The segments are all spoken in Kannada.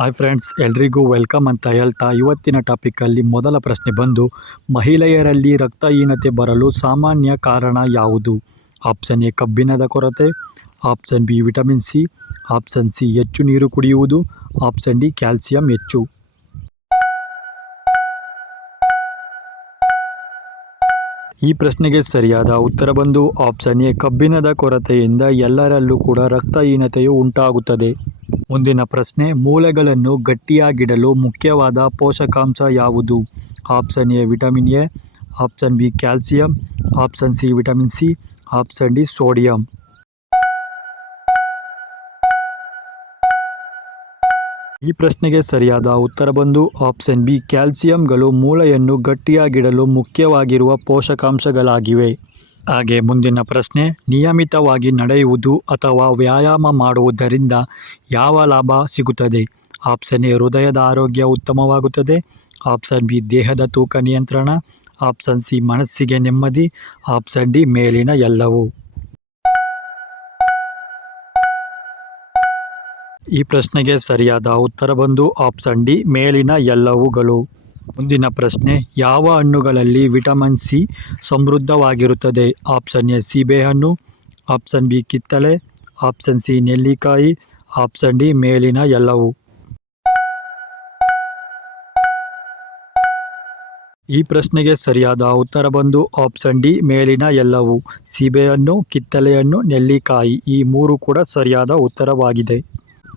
ಹಾಯ್ ಫ್ರೆಂಡ್ಸ್, ಎಲ್ರಿಗೂ ವೆಲ್ಕಮ್ ಅಂತ ಹೇಳ್ತಾ ಇವತ್ತಿನ ಟಾಪಿಕಲ್ಲಿ ಮೊದಲ ಪ್ರಶ್ನೆ ಬಂದು, ಮಹಿಳೆಯರಲ್ಲಿ ರಕ್ತಹೀನತೆ ಬರಲು ಸಾಮಾನ್ಯ ಕಾರಣ ಯಾವುದು? ಆಪ್ಷನ್ ಎ ಕಬ್ಬಿಣದ ಕೊರತೆ, option B vitamin C, option C ಹೆಚ್ಚು ನೀರು ಕುಡಿಯುವುದು, ಆಪ್ಷನ್ ಡಿ ಕ್ಯಾಲ್ಸಿಯಂ ಹೆಚ್ಚು. ಈ ಪ್ರಶ್ನೆಗೆ ಸರಿಯಾದ ಉತ್ತರ ಬಂದು ಆಪ್ಷನ್ ಎ ಕಬ್ಬಿಣದ ಕೊರತೆಯಿಂದ ಎಲ್ಲರಲ್ಲೂ ಕೂಡ ರಕ್ತಹೀನತೆಯು ಉಂಟಾಗುತ್ತದೆ. ಮುಂದಿನ ಪ್ರಶ್ನೆ, ಮೂಳೆಗಳನ್ನು ಗಟ್ಟಿಯಾಗಿಡಲು ಮುಖ್ಯವಾದ ಪೋಷಕಾಂಶ ಯಾವುದು? Option A vitamin A, option B calcium, option C vitamin C, option D sodium. ಈ ಪ್ರಶ್ನೆಗೆ ಸರಿಯಾದ ಉತ್ತರ ಬಂದು ಆಪ್ಷನ್ ಬಿ ಕ್ಯಾಲ್ಸಿಯಂಗಳು ಮೂಳೆಯನ್ನು ಗಟ್ಟಿಯಾಗಿಡಲು ಮುಖ್ಯವಾಗಿರುವ ಪೋಷಕಾಂಶಗಳಾಗಿವೆ. ಹಾಗೆ ಮುಂದಿನ ಪ್ರಶ್ನೆ, ನಿಯಮಿತವಾಗಿ ನಡೆಯುವುದು ಅಥವಾ ವ್ಯಾಯಾಮ ಮಾಡುವುದರಿಂದ ಯಾವ ಲಾಭ ಸಿಗುತ್ತದೆ? ಆಪ್ಷನ್ ಎ ಹೃದಯದ ಆರೋಗ್ಯ ಉತ್ತಮವಾಗುತ್ತದೆ, ಆಪ್ಷನ್ ಬಿ ದೇಹದ ತೂಕ ನಿಯಂತ್ರಣ, ಆಪ್ಷನ್ ಸಿ ಮನಸ್ಸಿಗೆ ನೆಮ್ಮದಿ, ಆಪ್ಷನ್ ಡಿ ಮೇಲಿನ ಎಲ್ಲವೂ. ಈ ಪ್ರಶ್ನೆಗೆ ಸರಿಯಾದ ಉತ್ತರ ಬಂದು ಆಪ್ಷನ್ ಡಿ ಮೇಲಿನ ಎಲ್ಲವುಗಳು. ಮುಂದಿನ ಪ್ರಶ್ನೆ, ಯಾವ ಹಣ್ಣುಗಳಲ್ಲಿ ವಿಟಮಿನ್ ಸಿ ಸಮೃದ್ಧವಾಗಿರುತ್ತದೆ? ಆಪ್ಷನ್ ಎ ಸೀಬೆಹಣ್ಣು, ಆಪ್ಷನ್ ಬಿ ಕಿತ್ತಳೆ, ಆಪ್ಷನ್ ಸಿ ನೆಲ್ಲಿಕಾಯಿ, ಆಪ್ಷನ್ ಡಿ ಮೇಲಿನ ಎಲ್ಲವೂ. ಈ ಪ್ರಶ್ನೆಗೆ ಸರಿಯಾದ ಉತ್ತರ ಬಂದು ಆಪ್ಷನ್ ಡಿ ಮೇಲಿನ ಎಲ್ಲವೂ. ಸೀಬೆಹಣ್ಣು, ಕಿತ್ತಳೆಹಣ್ಣು, ನೆಲ್ಲಿಕಾಯಿ ಈ ಮೂರು ಕೂಡ ಸರಿಯಾದ ಉತ್ತರವಾಗಿದೆ.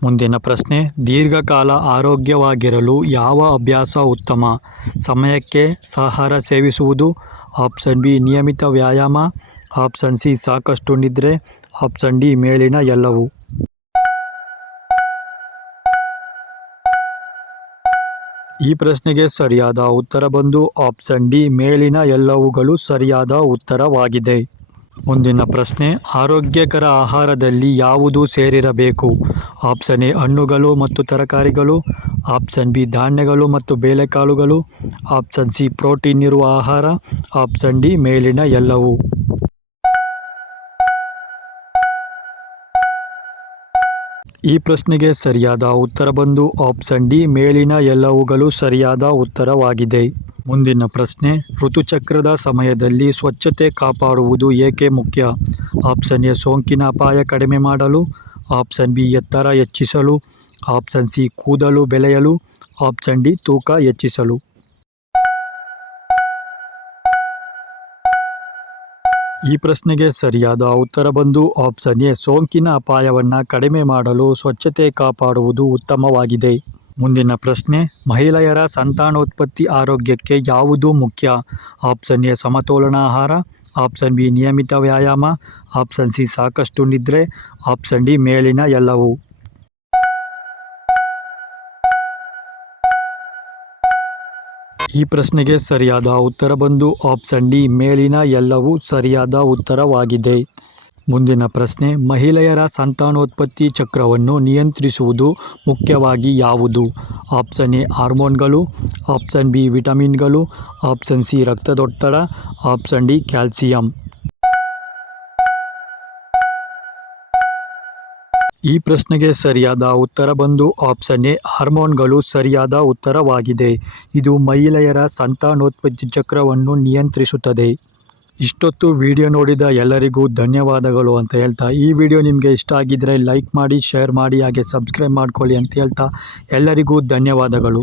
ಮುಂದಿನ ಪ್ರಶ್ನೆ, ದೀರ್ಘಕಾಲ ಆರೋಗ್ಯವಾಗಿರಲು ಯಾವ ಅಭ್ಯಾಸ ಉತ್ತಮ? ಸಮಯಕ್ಕೆ ಆಹಾರ ಸೇವಿಸುವುದು, ಆಪ್ಷನ್ ಬಿ ನಿಯಮಿತ ವ್ಯಾಯಾಮ, ಆಪ್ಷನ್ ಸಿ ಸಾಕಷ್ಟು ನಿದ್ರೆ, ಆಪ್ಷನ್ ಡಿ ಮೇಲಿನ ಎಲ್ಲವೂ. ಈ ಪ್ರಶ್ನೆಗೆ ಸರಿಯಾದ ಉತ್ತರ ಬಂದು ಆಪ್ಷನ್ ಡಿ ಮೇಲಿನ ಎಲ್ಲವುಗಳು ಸರಿಯಾದ ಉತ್ತರವಾಗಿದೆ. ಮುಂದಿನ ಪ್ರಶ್ನೆ, ಆರೋಗ್ಯಕರ ಆಹಾರದಲ್ಲಿ ಯಾವುದು ಸೇರಿರಬೇಕು? ಆಪ್ಷನ್ ಎ ಹಣ್ಣುಗಳು ಮತ್ತು ತರಕಾರಿಗಳು, ಆಪ್ಷನ್ ಬಿ ಧಾನ್ಯಗಳು ಮತ್ತು ಬೇಳೆಕಾಳುಗಳು, ಆಪ್ಷನ್ ಸಿ ಪ್ರೋಟೀನ್ ಇರುವ ಆಹಾರ, ಆಪ್ಷನ್ ಡಿ ಮೇಲಿನ ಎಲ್ಲವೂ. ಈ ಪ್ರಶ್ನೆಗೆ ಸರಿಯಾದ ಉತ್ತರ ಬಂದು ಆಪ್ಷನ್ ಡಿ ಮೇಲಿನ ಎಲ್ಲವುಗಳು ಸರಿಯಾದ ಉತ್ತರವಾಗಿದೆ. ಮುಂದಿನ ಪ್ರಶ್ನೆ, ಋತುಚಕ್ರದ ಸಮಯದಲ್ಲಿ ಸ್ವಚ್ಛತೆ ಕಾಪಾಡುವುದು ಏಕೆ ಮುಖ್ಯ? ಆಪ್ಷನ್ ಎ ಸೋಂಕಿನ ಅಪಾಯ ಕಡಿಮೆ ಮಾಡಲು, ಆಪ್ಷನ್ ಬಿ ಎತ್ತರ ಹೆಚ್ಚಿಸಲು, ಆಪ್ಷನ್ ಸಿ ಕೂದಲು ಬೆಳೆಯಲು, ಆಪ್ಷನ್ ಡಿ ತೂಕ ಹೆಚ್ಚಿಸಲು. ಈ ಪ್ರಶ್ನೆಗೆ ಸರಿಯಾದ ಉತ್ತರ ಬಂದು ಆಪ್ಷನ್ ಎ ಸೋಂಕಿನ ಅಪಾಯವನ್ನು ಕಡಿಮೆ ಮಾಡಲು ಸ್ವಚ್ಛತೆ ಕಾಪಾಡುವುದು ಉತ್ತಮವಾಗಿದೆ. ಮುಂದಿನ ಪ್ರಶ್ನೆ, ಮಹಿಳೆಯರ ಸಂತಾನೋತ್ಪತ್ತಿ ಆರೋಗ್ಯಕ್ಕೆ ಯಾವುದು ಮುಖ್ಯ? ಆಪ್ಷನ್ ಎ ಸಮತೋಲನ ಆಹಾರ, ಆಪ್ಷನ್ ಬಿ ನಿಯಮಿತ ವ್ಯಾಯಾಮ, ಆಪ್ಷನ್ ಸಿ ಸಾಕಷ್ಟು ನಿದ್ರೆ, ಆಪ್ಷನ್ ಡಿ ಮೇಲಿನ ಎಲ್ಲವೂ. ಈ ಪ್ರಶ್ನೆಗೆ ಸರಿಯಾದ ಉತ್ತರ ಬಂದು ಆಪ್ಷನ್ ಡಿ ಮೇಲಿನ ಎಲ್ಲವೂ ಸರಿಯಾದ ಉತ್ತರವಾಗಿದೆ. ಮುಂದಿನ ಪ್ರಶ್ನೆ, ಮಹಿಳೆಯರ ಸಂತಾನೋತ್ಪತ್ತಿ ಚಕ್ರವನ್ನು ನಿಯಂತ್ರಿಸುವುದು ಮುಖ್ಯವಾಗಿ ಯಾವುದು? ಆಪ್ಷನ್ ಎ ಹಾರ್ಮೋನ್ಗಳು, ಆಪ್ಷನ್ ಬಿ ವಿಟಮಿನ್ಗಳು, ಆಪ್ಷನ್ ಸಿ ರಕ್ತದೊತ್ತಡ, ಆಪ್ಷನ್ ಡಿ ಕ್ಯಾಲ್ಸಿಯಂ. ಈ ಪ್ರಶ್ನೆಗೆ ಸರಿಯಾದ ಉತ್ತರ ಬಂದು ಆಪ್ಷನ್ ಎ ಹಾರ್ಮೋನ್ಗಳು ಸರಿಯಾದ ಉತ್ತರವಾಗಿದೆ. ಇದು ಮಹಿಳೆಯರ ಸಂತಾನೋತ್ಪತ್ತಿ ಚಕ್ರವನ್ನು ನಿಯಂತ್ರಿಸುತ್ತದೆ. ಇಷ್ಟೊತ್ತು ವಿಡಿಯೋ ನೋಡಿದ ಎಲ್ಲರಿಗೂ ಧನ್ಯವಾದಗಳು ಅಂತ ಹೇಳ್ತಾ, ಈ ವಿಡಿಯೋ ನಿಮಗೆ ಇಷ್ಟ ಆಗಿದ್ದರೆ ಲೈಕ್ ಮಾಡಿ, ಶೇರ್ ಮಾಡಿ, ಹಾಗೆ ಸಬ್ಸ್ಕ್ರೈಬ್ ಮಾಡ್ಕೊಳ್ಳಿ ಅಂತ ಹೇಳ್ತಾ ಎಲ್ಲರಿಗೂ ಧನ್ಯವಾದಗಳು.